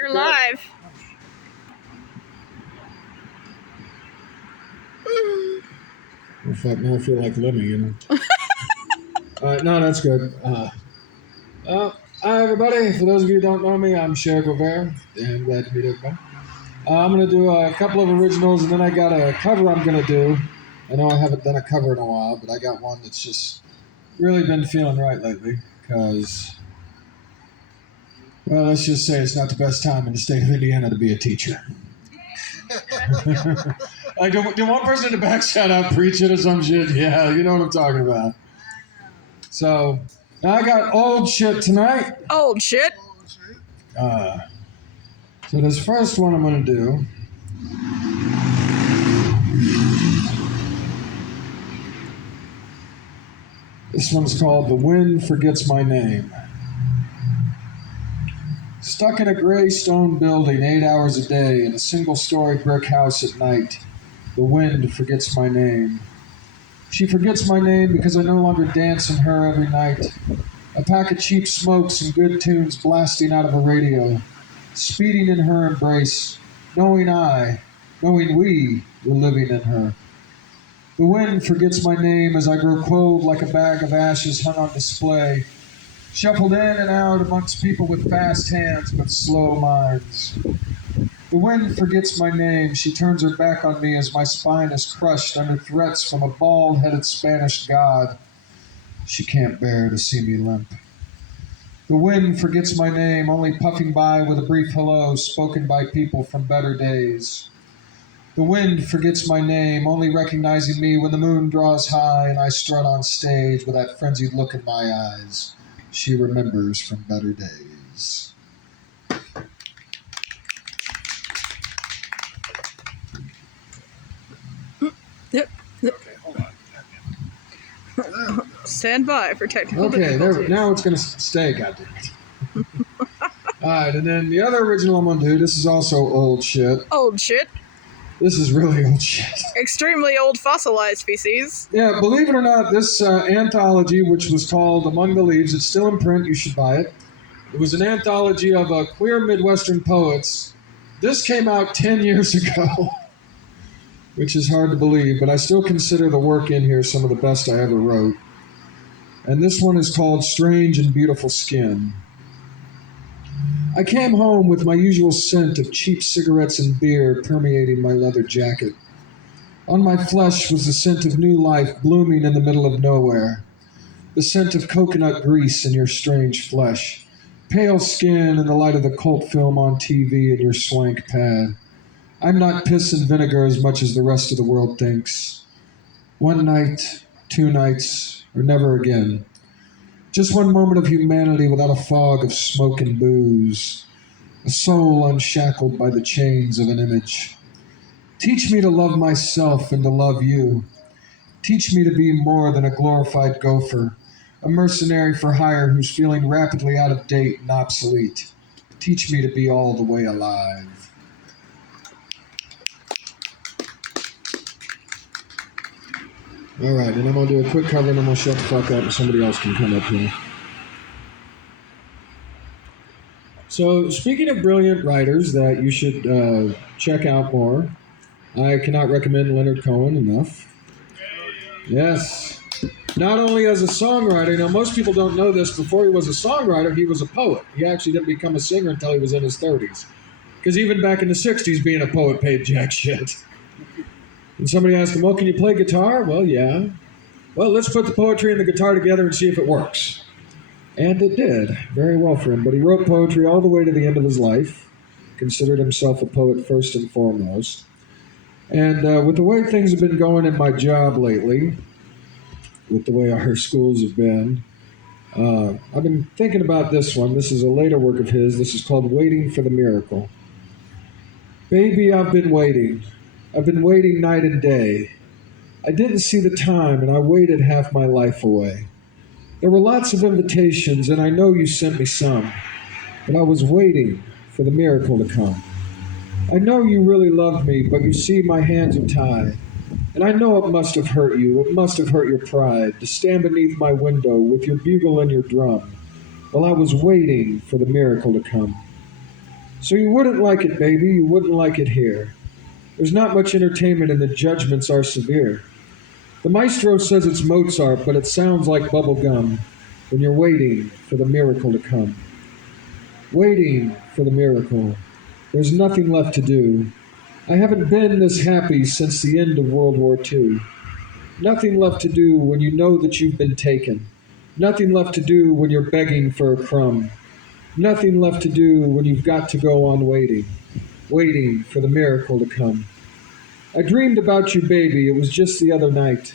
You're live. In fact, now I feel like Lemmy, you know. No, that's good. Hi, everybody. For those of you who don't know me, I'm Cher Guevara. I'm glad to meet everybody. I'm going to do a couple of originals, and then I got a cover I'm going to do. I know I haven't done a cover in a while, but I got one that's just really been feeling right lately, because, well, let's just say it's not the best time in the state of Indiana to be a teacher. Like, do one person in the back shout out preaching or some shit? Yeah, you know what I'm talking about. So, now I got old shit tonight. Old shit. So this first one I'm going to do. This one's called The Wind Forgets My Name. Stuck in a gray stone building 8 hours a day in a single-story brick house at night, the wind forgets my name. She forgets my name because I no longer dance in her every night. A pack of cheap smokes and good tunes blasting out of a radio, speeding in her embrace, knowing we were living in her. The wind forgets my name as I grow cold like a bag of ashes hung on display, shuffled in and out amongst people with fast hands but slow minds. The wind forgets my name. She turns her back on me as my spine is crushed under threats from a bald-headed Spanish god. She can't bear to see me limp. The wind forgets my name, only puffing by with a brief hello spoken by people from better days. The wind forgets my name, only recognizing me when the moon draws high and I strut on stage with that frenzied look in my eyes. She remembers from better days. Yep. Okay, hold on. Stand by for technical Okay, difficulties. now it's going to stay, goddammit. All right, and then the other original I'm going to do, this is also old shit. Old shit. This is really old shit. Extremely old fossilized feces. Yeah, believe it or not, this anthology, which was called Among the Leaves, it's still in print, you should buy it. It was an anthology of queer Midwestern poets. This came out 10 years ago, which is hard to believe, but I still consider the work in here some of the best I ever wrote. And this one is called Strange and Beautiful Skin. I came home with my usual scent of cheap cigarettes and beer permeating my leather jacket. On my flesh was the scent of new life blooming in the middle of nowhere. The scent of coconut grease in your strange flesh. Pale skin in the light of the cult film on TV in your swank pad. I'm not piss and vinegar as much as the rest of the world thinks. One night, 2 nights, or never again. Just one moment of humanity without a fog of smoke and booze. A soul unshackled by the chains of an image. Teach me to love myself and to love you. Teach me to be more than a glorified gopher, a mercenary for hire who's feeling rapidly out of date and obsolete. Teach me to be all the way alive. All right, and I'm going to do a quick cover and then we'll shut the fuck up and somebody else can come up here. So, speaking of brilliant writers that you should check out more, I cannot recommend Leonard Cohen enough. Yes. Not only as a songwriter, most people don't know this, before he was a songwriter, he was a poet. He actually didn't become a singer until he was in his 30s. Because even back in the 60s, being a poet paid jack shit. And somebody asked him, well, can you play guitar? Well, yeah. Well, let's put the poetry and the guitar together and see if it works. And it did, very well for him. But he wrote poetry all the way to the end of his life, considered himself a poet first and foremost. And with the way things have been going in my job lately, with the way our schools have been, I've been thinking about this one. This is a later work of his. This is called Waiting for the Miracle. Baby, I've been waiting. I've been waiting night and day. I didn't see the time, and I waited half my life away. There were lots of invitations, and I know you sent me some, but I was waiting for the miracle to come. I know you really loved me, but you see my hands are tied. And I know it must have hurt you, it must have hurt your pride, to stand beneath my window with your bugle and your drum, while I was waiting for the miracle to come. So you wouldn't like it, baby, you wouldn't like it here. There's not much entertainment and the judgments are severe. The maestro says it's Mozart, but it sounds like bubble gum when you're waiting for the miracle to come. Waiting for the miracle. There's nothing left to do. I haven't been this happy since the end of World War II. Nothing left to do when you know that you've been taken. Nothing left to do when you're begging for a crumb. Nothing left to do when you've got to go on waiting, waiting for the miracle to come. I dreamed about you, baby, it was just the other night.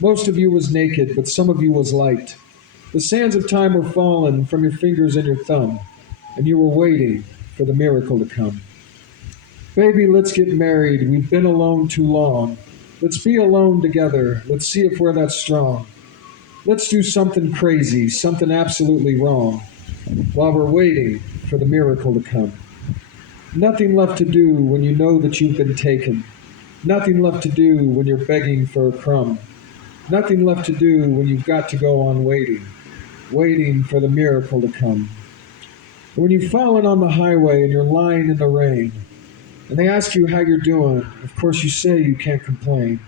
Most of you was naked, but some of you was light. The sands of time were fallen from your fingers and your thumb, and you were waiting for the miracle to come. Baby, let's get married, we've been alone too long. Let's be alone together, let's see if we're that strong. Let's do something crazy, something absolutely wrong, while we're waiting for the miracle to come. Nothing left to do when you know that you've been taken. Nothing left to do when you're begging for a crumb. Nothing left to do when you've got to go on waiting, waiting for the miracle to come. When you've fallen on the highway and you're lying in the rain, and they ask you how you're doing, of course you say you can't complain.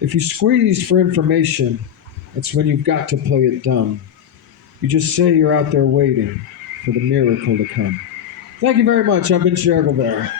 If you squeeze for information, it's when you've got to play it dumb. You just say you're out there waiting for the miracle to come. Thank you very much. I've been Cher Guevara.